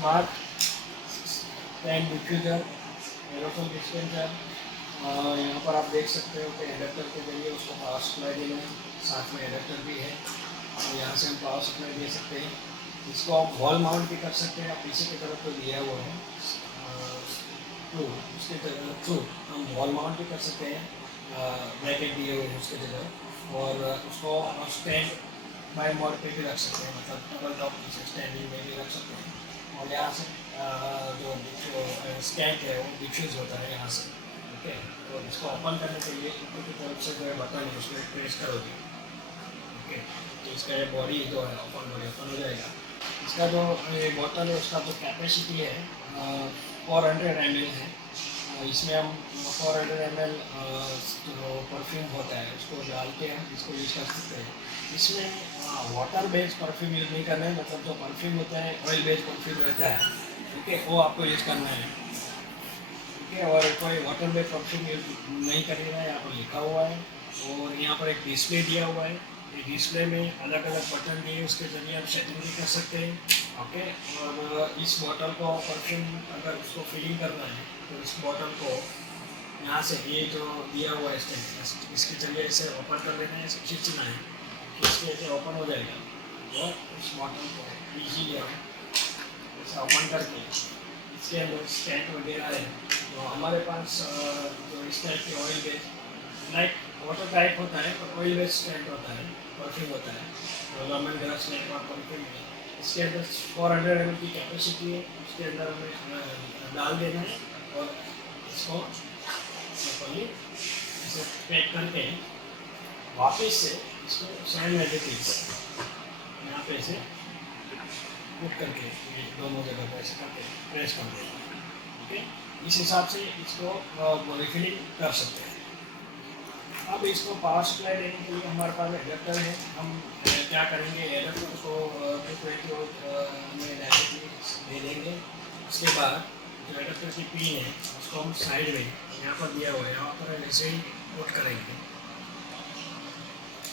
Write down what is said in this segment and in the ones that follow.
Smart stand diffuser, aerosol dispenser. यहाँ पर आप देख सकते हो कि एडेप्टर के जरिए उसको पावर सप्लाई देना है, साथ में एडेप्टर भी है। तो यहाँ से हम पावर सप्लाई दे सकते हैं। इसको आप वॉल माउंट भी कर सकते हैं। आप पीछे की तरफ तो दिया हुआ है थ्रू, उसके थ्रू हम वॉल माउंट भी कर सकते हैं, ब्रैकेट दिए हुए हैं उसके जगह। और उसको स्टैंड बाय मोड पे भी रख सकते हैं, मतलब डबल टॉप स्टैंडिंग में भी रख सकते हैं। और यहाँ से जो स्टैंड है वो डिफ्यूज़ होता है यहाँ से। ओके, तो इसको ओपन करने के लिए ऊपर की तरफ से जो है बटन है उसमें प्रेस करोगे। ओके, तो इसका ये बॉडी जो है ओपन हो जाएगा। इसका जो ये बोतल है उसका जो कैपेसिटी है 400 ml है। इसमें हम 400 ml जो परफ्यूम होता है उसको डाल के हम इसको यूज़ कर सकते हैं। इसमें वाटर बेस्ड परफ्यूम यूज़ नहीं करना है, मतलब जो परफ्यूम होता है ऑयल बेस्ड परफ्यूम रहता है, ओके, वो आपको यूज़ करना है। ओके, और कोई वाटर बेस्ड परफ्यूम यूज़ नहीं करेगा, यहाँ पर लिखा हुआ है। और यहाँ पर एक डिस्प्ले दिया हुआ है। ये डिस्प्ले में अलग अलग बटन दिए, उसके जरिए आप सेटिंग भी कर सकते हैं। ओके, और इस बॉटल को परफ्यूम अगर उसको फिलिंग करना है तो इस बॉटल को यहाँ से ये जो दिया हुआ है स्टैंड, इसके जरिए इसे ओपन कर लेना है, इसे खींचना है, खींच के इसे ओपन हो जाएगा। और इस बॉटल को ईजीली इसे ओपन करके इसके अंदर स्टैंड वगैरह है। तो हमारे पास जो इस टाइप के oil based like water type होता है, पर ऑयल बेस्ड स्टैंड होता है, परफ्यूम होता है, तो लेमन ग्रास टाइप का परफ्यूम है। इसके अंदर 400 ml की कैपेसिटी है। उसके अंदर हमें डाल देना है और इसको प्रॉपर्ली इसे पैक करके वापस से इसको सेम एडिटिव यहाँ पे इसे पुट करके ये दोनों जगह पर ऐसे करके प्रेस कर देना है। ओके, इस हिसाब से इसको रिफिलिंग कर सकते हैं। अब इसको पावर सप्लाई देने के लिए हमारे पास एडेप्टर है। हम क्या करेंगे, एडेप्टर को 220 वोल्ट में डायरेक्टली दे देंगे। उसके बाद जो एडेप्टर की पिन है उसको हम साइड में यहाँ पर दिया हुआ है, यहाँ पर ऐसे ही पुट करेंगे।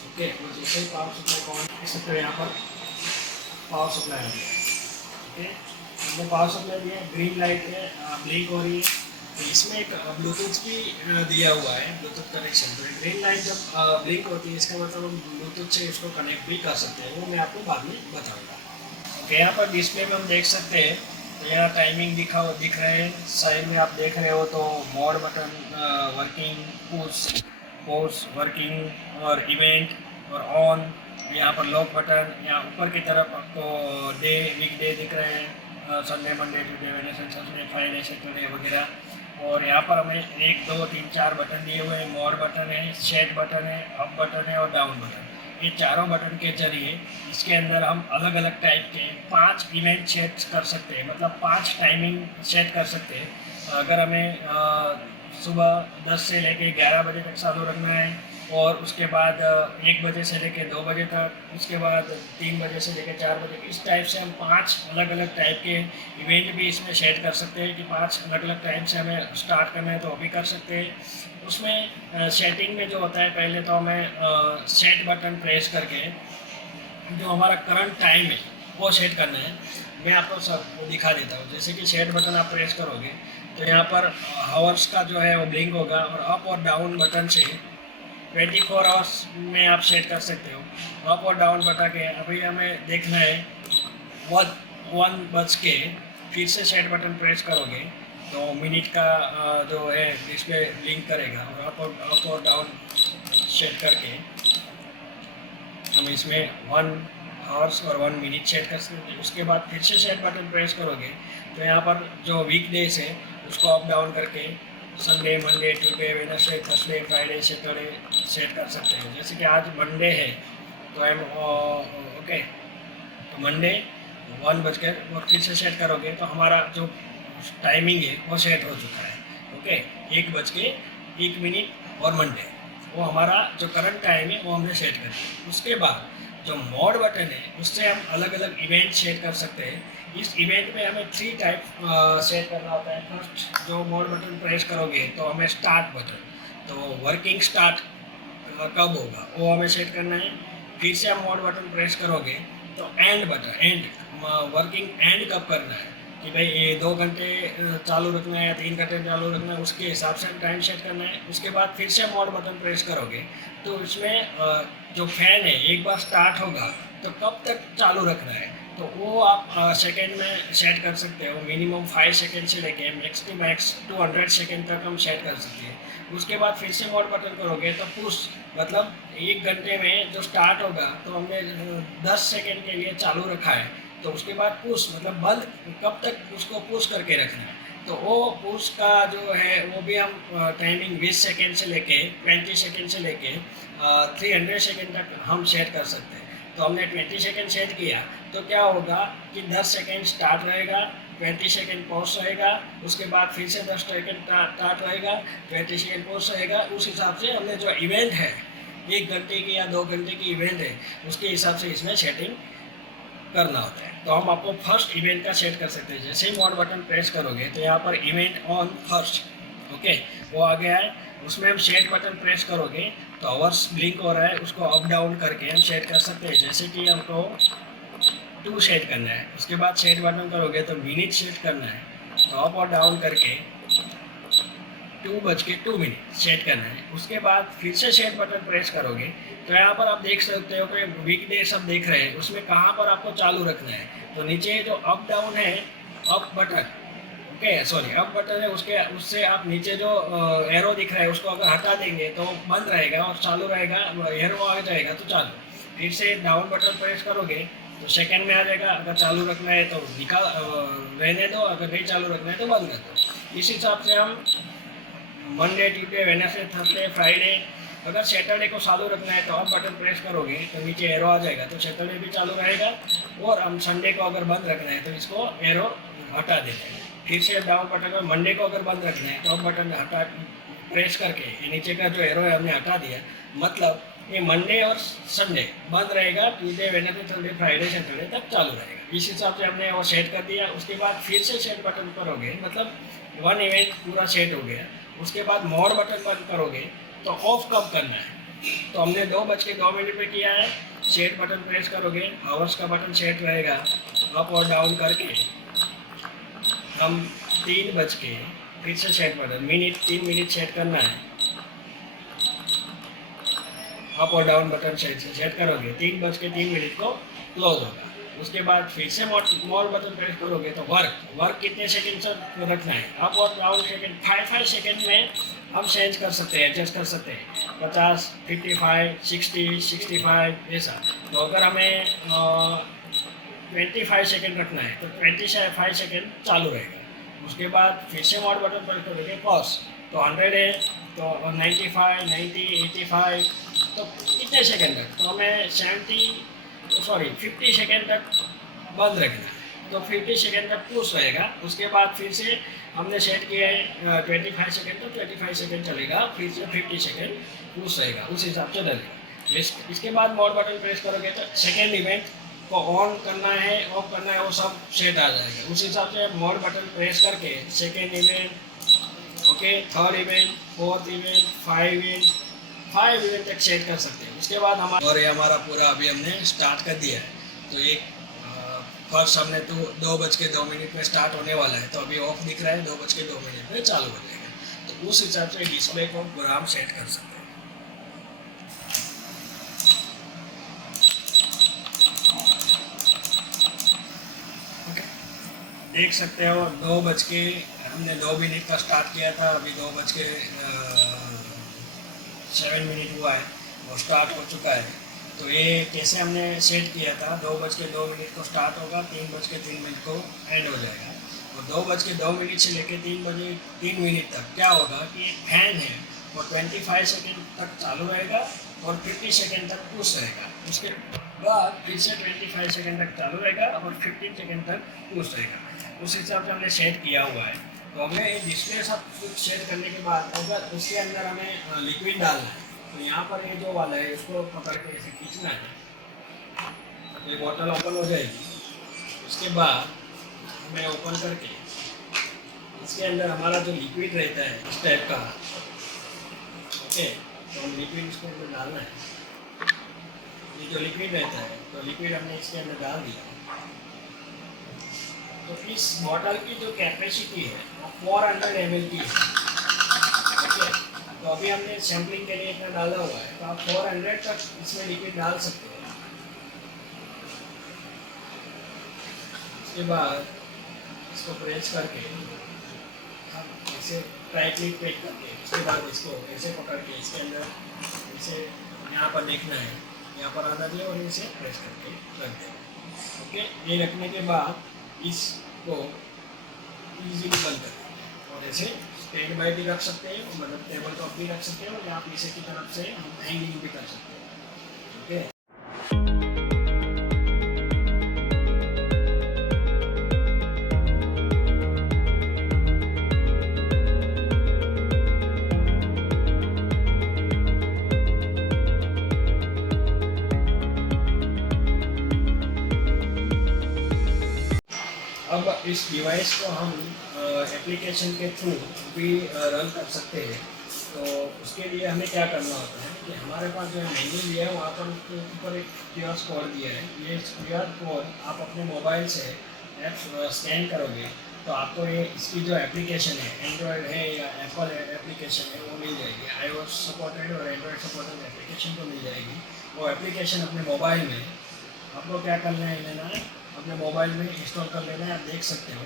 ओके, तो जैसे ही पावर सप्लाई को ऑन कर सकते हो, यहाँ पर पावर सप्लाई आ गया। ओके, हमने पावर सप्लाई दिया, ग्रीन लाइट है, ब्लिंक हो रही है। तो इसमें एक ब्लूटूथ भी दिया हुआ है, ब्लूटूथ कनेक्शन। तो ग्रीन लाइट जब ब्लिंक होती है इसका मतलब हम ब्लूटूथ से इसको कनेक्ट भी कर सकते हैं, वो मैं आपको बाद में बताऊंगा। ओके, यहाँ पर डिस्प्ले में हम देख सकते हैं, तो यहाँ टाइमिंग दिख रहे हैं। साइड में आप देख रहे हो तो mode button, working, pose working और इवेंट और ऑन। यहाँ पर लॉक बटन, यहाँ ऊपर की तरफ आपको डे, वीक डे दिख रहे हैं, Sunday, Monday, Tuesday, Wednesday, Thursday, Friday, Saturday वगैरह। और यहाँ पर हमें 1, 2, 3, 4 बटन दिए हुए हैं। मोर बटन है, सेट बटन है, अप बटन है और डाउन बटन। ये चारों बटन के जरिए इसके अंदर हम अलग अलग टाइप के 5 इवेंट सेट कर सकते हैं, मतलब 5 टाइमिंग सेट कर सकते हैं। अगर हमें सुबह 10 से लेके 11 बजे तक चालू रखना है, और उसके बाद 1 बजे से लेके 2 बजे तक, उसके बाद 3 बजे से लेके 4 बजे, इस टाइप से हम 5 अलग अलग टाइप के इवेंट भी इसमें सेट कर सकते हैं कि 5 अलग अलग टाइम से हमें स्टार्ट करना है तो वो भी कर सकते हैं। उसमें सेटिंग में जो होता है, पहले तो हमें सेट बटन प्रेस करके जो हमारा करंट टाइम है वो सेट करना है। मैं आपको सब दिखा देता हूँ। जैसे कि सेट बटन आप प्रेस करोगे तो यहाँ पर हावर्स का जो है वो ब्लिंक होगा, और अप और डाउन बटन से 24 आवर्स में आप सेट कर सकते हो। अप और डाउन बता के अभी हमें देखना है 1 बज के, फिर से सेट बटन प्रेस करोगे तो मिनट का जो है डिस्प्ले ब्लिंक करेगा, और अप और डाउन सेट करके हम इसमें 1 आवर्स और 1 मिनट सेट कर सकते हैं। उसके बाद फिर से सेट बटन प्रेस करोगे तो यहाँ पर जो वीक डेज है उसको अप डाउन करके Sunday, Monday, Tuesday, Wednesday, Thursday, Friday, Saturday set कर सकते हैं। जैसे कि आज मंडे है तो ओके, तो मंडे 1 बजकर और फिर से सेट करोगे तो हमारा जो टाइमिंग है वो सेट हो चुका है। ओके, 1 बज के 1 मिनट और मंडे, वो हमारा जो करंट टाइम है वो हमने सेट कर दिया। उसके बाद जो मोड बटन है उससे हम अलग अलग इवेंट सेट कर सकते हैं। इस इवेंट में हमें 3 टाइप सेट करना होता है। फर्स्ट जो मोड बटन प्रेस करोगे तो हमें स्टार्ट बटन, तो वर्किंग स्टार्ट कब होगा वो हमें सेट करना है। फिर से हम मोड बटन प्रेस करोगे तो and button, and working and कब करना है कि भाई ये 2 घंटे चालू रखना है या 3 घंटे चालू रखना है, उसके हिसाब से टाइम सेट करना है। उसके बाद फिर से मोड बटन प्रेस करोगे तो इसमें जो फैन है एक बार स्टार्ट होगा तो कब तक चालू रखना है तो वो आप सेकेंड में सेट कर सकते हो। मिनिमम 5 सेकेंड से लेके मैक्स टू मैक्स 200 सेकेंड तक हम सेट कर सकते हैं। उसके बाद फिर से मोड बटन करोगे तो पुश, मतलब 1 घंटे में जो स्टार्ट होगा तो हमने 10 सेकेंड के लिए चालू रखा है, तो उसके बाद पुश मतलब बंद कब तक उसको पुश करके रखना है। तो वो पुश का जो है वो भी हम टाइमिंग 20 सेकेंड से लेके 20 सेकेंड से लेके 300 सेकेंड तक हम सेट कर सकते हैं। तो हमने 20 सेकेंड सेट किया तो क्या होगा कि 10 सेकेंड स्टार्ट रहेगा, 20 सेकेंड पॉज रहेगा, उसके बाद फिर से 10 सेकेंड स्टार्ट रहेगा, 20 सेकेंड पॉज रहेगा। उस हिसाब से हमने जो इवेंट है 1 घंटे की या 2 घंटे की इवेंट है उसके हिसाब से इसमें सेटिंग करना होता है। तो हम आपको फर्स्ट इवेंट का सेट कर सकते हैं। जैसे ही मोड बटन प्रेस करोगे तो यहाँ पर इवेंट ऑन फर्स्ट, ओके, वो आ गया है। उसमें हम सेट बटन प्रेस करोगे तो आवर्स ब्लिंक हो रहा है, उसको अप डाउन करके हम सेट कर सकते हैं। जैसे कि हमको 2 सेट करना है, उसके बाद सेट बटन करोगे तो मिनट सेट करना है, तो अप और डाउन करके 2:02 सेट करना है। उसके बाद फिर से सेट बटन प्रेस करोगे तो यहाँ पर आप देख सकते हो कि वीक डेज आप देख रहे हैं, उसमें कहाँ पर आपको चालू रखना है। तो नीचे जो अप डाउन है, up button, okay sorry up button है, उससे आप नीचे जो एरो दिख रहा है उसको अगर हटा देंगे तो बंद रहेगा और चालू रहेगा, एरो आ जाएगा तो चालू। फिर से डाउन बटन प्रेस करोगे तो सेकंड में आ जाएगा। अगर चालू रखना है तो निकाल रहने दो, अगर नहीं चालू रखना है तो बंद कर दो। इस हिसाब से हम Monday, Tuesday, Wednesday, Thursday, Friday, अगर सैटरडे को चालू रखना है तो अप बटन प्रेस करोगे तो नीचे एरो आ जाएगा, तो सैटरडे भी चालू रहेगा। और हम संडे को अगर बंद रखना है तो इसको एरो हटा देते हैं। फिर से डाउन बटन पर मंडे को अगर बंद रखना है तो अप बटन हटा प्रेस करके ये नीचे का जो एरो है हमने हटा दिया, मतलब ये मंडे और संडे बंद रहेगा, Tuesday, Wednesday, Thursday, Friday, Saturday तक चालू रहेगा। इस हिसाब से हमने वो सेट कर दिया। उसके बाद फिर से सेट बटन करोगे, मतलब 1 इवेंट पूरा सेट हो गया। उसके बाद मोड बटन बंद करोगे तो ऑफ कब करना है, तो हमने 2:02 पे किया है। सेट बटन प्रेस करोगे, आवर्स का बटन सेट रहेगा, अप और डाउन करके हम 3 बज के फिर से set button minute 3 minute set करना है, अप और डाउन बटन सेट करोगे 3:03 को क्लोज होगा। उसके बाद फिर से मोर बटन प्रेस करोगे तो वर्क कितने सेकंड से रखना है, अप और डाउन सेकंड 5 सेकंड में हम चेंज कर सकते हैं, एडजस्ट कर सकते हैं, 50, 55, 60, 65 ऐसा। तो अगर हमें 25 सेकंड रखना है तो 25 सेकंड चालू रहेगा। उसके बाद फिर से मोड बटन प्रेस करोगे पॉज, तो 100 है तो 95, 90, 85, तो कितने सेकंड तक, तो हमें 50 सेकंड तक बंद रखना है, तो 50 सेकंड तक पुश रहेगा। उसके बाद फिर से हमने सेट किया है 25 सेकंड, तो 25 सेकंड चलेगा, फिर से 50 सेकंड पुश रहेगा, उस हिसाब से डलेगा। इसके बाद मोड बटन प्रेस करोगे तो सेकेंड इवेंट को ऑन करना है, ऑफ करना है, वो सब सेट आ जाएगा। उस हिसाब से मोड बटन प्रेस करके second event, okay, third event, fourth event, 5 event तक सेट कर सकते हैं। उसके बाद हमारा और ये हमारा पूरा अभी हमने स्टार्ट कर दिया है। तो एक फर्स्ट हमने तो 2:02 में स्टार्ट होने वाला है, तो अभी ऑफ दिख रहा है, 2:02 में चालू हो जाएगा। तो उस हिसाब से डिस्प्ले को पूरा हम सेट कर सकते हैं। देख सकते हो हमने 2 मिनट का स्टार्ट किया था, अभी 2:07 हुआ है, वो स्टार्ट हो चुका है। तो ये कैसे हमने सेट किया था, 2:02 को स्टार्ट होगा, 3:03 को एंड हो जाएगा। तो 2:02 से लेकर 3 मिनट तक क्या होगा कि एक फैन है वो 25 सेकेंड तक चालू रहेगा और 50 सेकेंड तक पुश रहेगा। उसके बाद फिर से 25 सेकेंड तक चालू रहेगा और 15 सेकेंड तक पुश रहेगा। उस हिसाब से हमने सेट किया हुआ है। तो हमें डिस्प्ले सब कुछ सेट करने के बाद अगर उसके अंदर हमें लिक्विड डालना है, तो यहाँ पर ये जो वाला है इसको पकड़ के ऐसे खींचना है, तो ये बोतल ओपन हो जाएगी। उसके बाद हमें ओपन करके इसके अंदर हमारा जो लिक्विड रहता है इस टाइप का, ओके, तो हम लिक्विड इसके अंदर डालना है। ये जो लिक्विड रहता है तो लिक्विड हमने इसके अंदर डाल दिया। तो इस बॉटल की जो कैपेसिटी है वो 400 ml की है। ओके, तो अभी हमने सैम्पलिंग के लिए इतना डाला हुआ है, तो आप 400 तक इसमें लिक्विड डाल सकते हैं। उसके बाद इसको प्रेस करके हम ऐसे टाइटली पैक करके, उसके बाद इसको ऐसे पकड़ के इसके अंदर इसे यहाँ पर देखना है, यहाँ पर आना चाहिए, और इसे प्रेस करके रख दें। ओके, ये रखने के बाद इसको इजीली बंद कर दें, और ऐसे स्टैंड बाय भी रख सकते हैं, मतलब टेबल टॉप भी रख सकते हैं, और यहाँ पीछे की तरफ से हम हैंगिंग भी कर सकते हैं। ओके, अब इस डिवाइस को हम एप्लीकेशन के थ्रू भी रन कर सकते हैं। तो उसके लिए हमें क्या करना होता है कि हमारे पास जो मेन्यू दिया है वहाँ पर उसके ऊपर एक क्यूआर कोड दिया है। ये क्यूआर कोड आप अपने मोबाइल से ऐप स्कैन करोगे तो आपको ये इसकी जो एप्लीकेशन है, एंड्रॉयड है या एप्पल एप्लीकेशन है, वो मिल जाएगी। iOS सपोर्टेड और एंड्रॉयड सपोर्टेड एप्लीकेशन तो मिल जाएगी। वो एप्लीकेशन अपने मोबाइल में आपको क्या करना है, लेना है, अपने मोबाइल में इंस्टॉल कर लेना है। आप देख सकते हो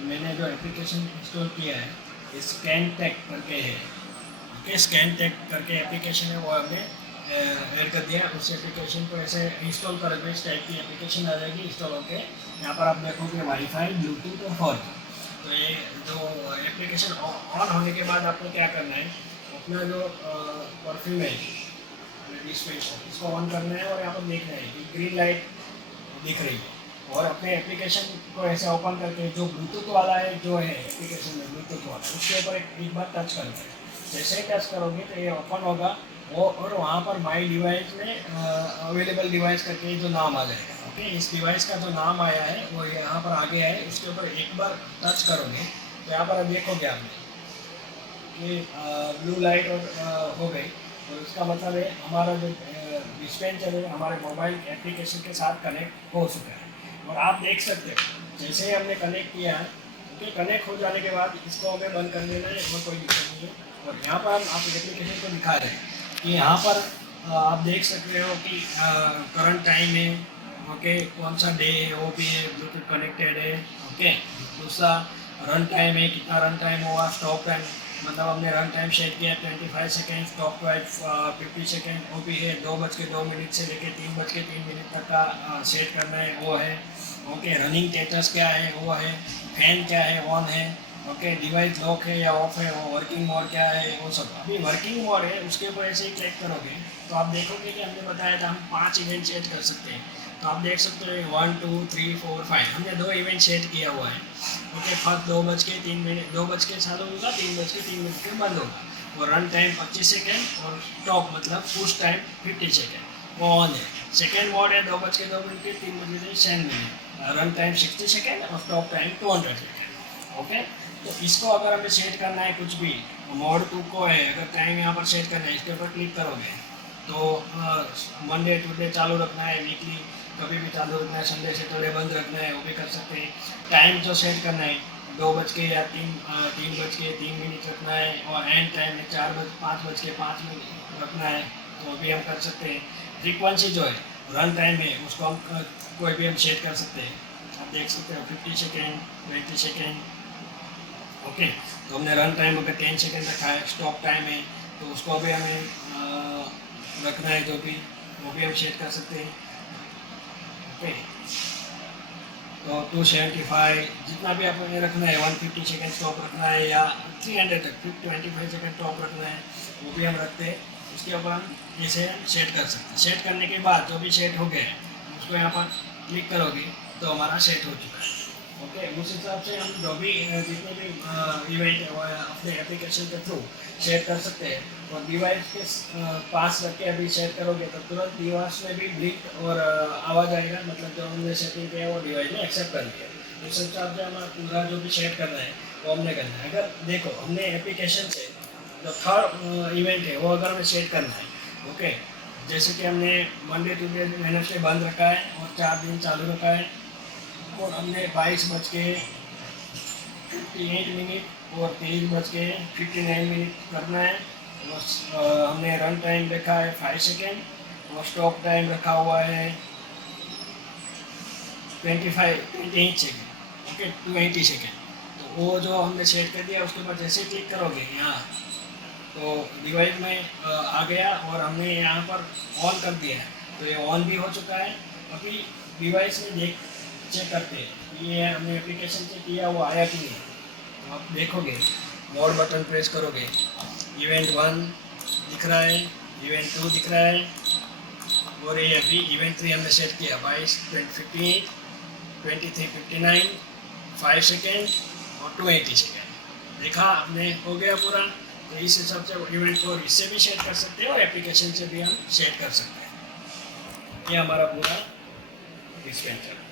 मैंने जो एप्लीकेशन इंस्टॉल किया है स्कैन टेक करके है। ओके, स्कैन टेक करके एप्लीकेशन है, वो हमने ऐड कर दिया। उस एप्लीकेशन को ऐसे इंस्टॉल करोगे, इस टाइप की एप्लीकेशन आ जाएगी इंस्टॉल होके। यहाँ पर आप देखोगे वाईफाई, ब्लूटूथ और 4G। तो ये जो एप्लीकेशन ऑन होने के बाद आपको क्या करना है, अपना जो परफ्यूम है डिस्पेंसर, इसको ऑन करना है, और यहाँ पर देखना है कि ग्रीन लाइट दिख रही है, और अपने एप्लीकेशन को ऐसे ओपन करके जो ब्लूटूथ वाला है, जो है एप्लीकेशन में ब्लूटूथ वाला, उसके ऊपर एक बार टच करना है। जैसे ही टच करोगे तो ये ओपन होगा वो, और वहाँ पर माई डिवाइस में अवेलेबल डिवाइस करके जो नाम आ जाएगा। ओके, इस डिवाइस का जो नाम आया है वो यहाँ पर आगे है, उसके ऊपर एक बार टच करोगे तो यहाँ पर देखोगे आपने कि ब्लू लाइट और हो गई। तो इसका मतलब है हमारा जो डिस्पेंसर है हमारे मोबाइल एप्लीकेशन के साथ कनेक्ट हो चुका है। और आप देख सकते हो जैसे ही हमने कनेक्ट किया है, तो कनेक्ट हो जाने के बाद इसको हमें बंद कर देना है, और कोई दिक्कत नहीं है। और यहाँ पर हम आप एप्लीकेशन को दिखा रहे हैं कि यहाँ पर आप देख सकते हो कि करंट टाइम है, ओके, कौन सा डे है वो भी है, ब्लूटूथ कनेक्टेड है। ओके, दूसरा रन टाइम है, कितना रन टाइम हुआ, स्टॉप टाइम, मतलब हमने रन टाइम सेट किया 25 सेकेंड, स्टॉप टाइम 50 सेकेंड, वो भी है। 2:02 से लेकर 3:03 तक का सेट करना है, वो है। ओके, रनिंग स्टेटस क्या है, वो है। फैन क्या है, ऑन है। ओके, डिवाइस लॉक है या ऑफ है, वो वर्किंग मोड क्या है, वो सब। अभी वर्किंग मोड है, उसके ऊपर ऐसे ही क्लिक करोगे तो आप देखोगे कि हमने बताया था हम 5 इवेंट सेट कर सकते हैं। तो आप देख सकते हो 1 2 3 4 5 हमने 2 इवेंट सेट किया हुआ है। ओके, फर्स्ट 2:03 2 चालू होगा, 3:03 पे बंद होगा। और रन टाइम 25 सेकेंड, और स्टॉप मतलब पुश टाइम 50 सेकेंड, वो ऑन है। सेकेंड मोड है 2:02 के 3:06 रन टाइम 60 सेकेंड, और स्टॉप टाइम 200 सेकेंड। ओके, तो इसको अगर हमें सेट करना है कुछ भी, मोड 2 को है, अगर टाइम यहाँ पर सेट करना है, इसके ऊपर क्लिक करोगे तो मंडे टुडे चालू रखना है, वीकली कभी भी चालू रखना है, संडे सैटरडे बंद रखना है, वो भी कर सकते हैं। टाइम जो सेट करना है 2 बज के या 3 मिनट रखना है, और एंड टाइम है 5:05 रखना है, तो वो भी हम कर सकते हैं। फ्रीक्वेंसी जो है रन टाइम है उसको हम कोई भी हम सेट कर सकते हैं। आप देख सकते हो 50 सेकेंड, 20 सेकेंड। ओके, तो हमने रन टाइम अगर 10 सेकेंड रखा है, स्टॉप टाइम है तो उसको भी हमें रखना है, जो भी वो भी हम सेट कर सकते हैं। ओके, तो 275 जितना भी आपको रखना है, 150 सेकेंड स्टॉप रखना है, या 300 तक 25 सेकेंड स्टॉप रखना है, वो भी हम रखते हैं। उसके ऊपर हम जैसे सेट कर सकते हैं। सेट करने के बाद जो भी सेट हो गया है उसको यहाँ पर क्लिक करोगे तो हमारा सेट हो चुका है। ओके, उस हिसाब से हम जो भी जितने भी इवेंट है वो अपने एप्लीकेशन के थ्रू सेट कर सकते हैं। और डिवाइस के पास रख के अभी सेट करोगे तो तुरंत डिवाइस में भी ब्लिंक और आवाज़ आएगा, मतलब जो हमने सेटिंग किया है वो डिवाइस में एक्सेप्ट कर लिया। उस हिसाब से हमारा पूरा जो भी सेट करना है वो हमने करना है। अगर देखो हमने एप्लीकेशन से जो थर्ड इवेंट है वो अगर हमें सेट करना है, ओके, जैसे कि हमने मंडे टू वेडनेसडे बंद रखा है और 4 दिन चालू रखा है, और हमने 22:58 और 23:59 करना है। हमने रन टाइम रखा है 5 सेकेंड और स्टॉप टाइम रखा हुआ है 28 सेकेंड। Okay, 280 second. तो वो जो हमने सेट कर दिया, उसके बाद जैसे क्लिक करोगे यहाँ तो डिवाइस में आ गया और हमने यहाँ पर ऑन कर दिया है। तो ये ऑन भी हो चुका है। अभी डिवाइस में चेक करते हैं ये हमने एप्लीकेशन से किया वो आया कि नहीं। तो आप देखोगे, मोड बटन प्रेस करोगे, इवेंट 1 दिख रहा है, इवेंट 2 दिख रहा है और ये अभी इवेंट 3 हमने सेट किया 22:58, 23:59, 5 सेकेंड और 280 सेकेंड। देखा आपने, हो गया पूरा। तो इस हिसाब से इवेंट को इससे भी सेट कर सकते हैं और एप्लीकेशन से भी हम सेट कर सकते हैं। ये हमारा पूरा डिस्पेंसर।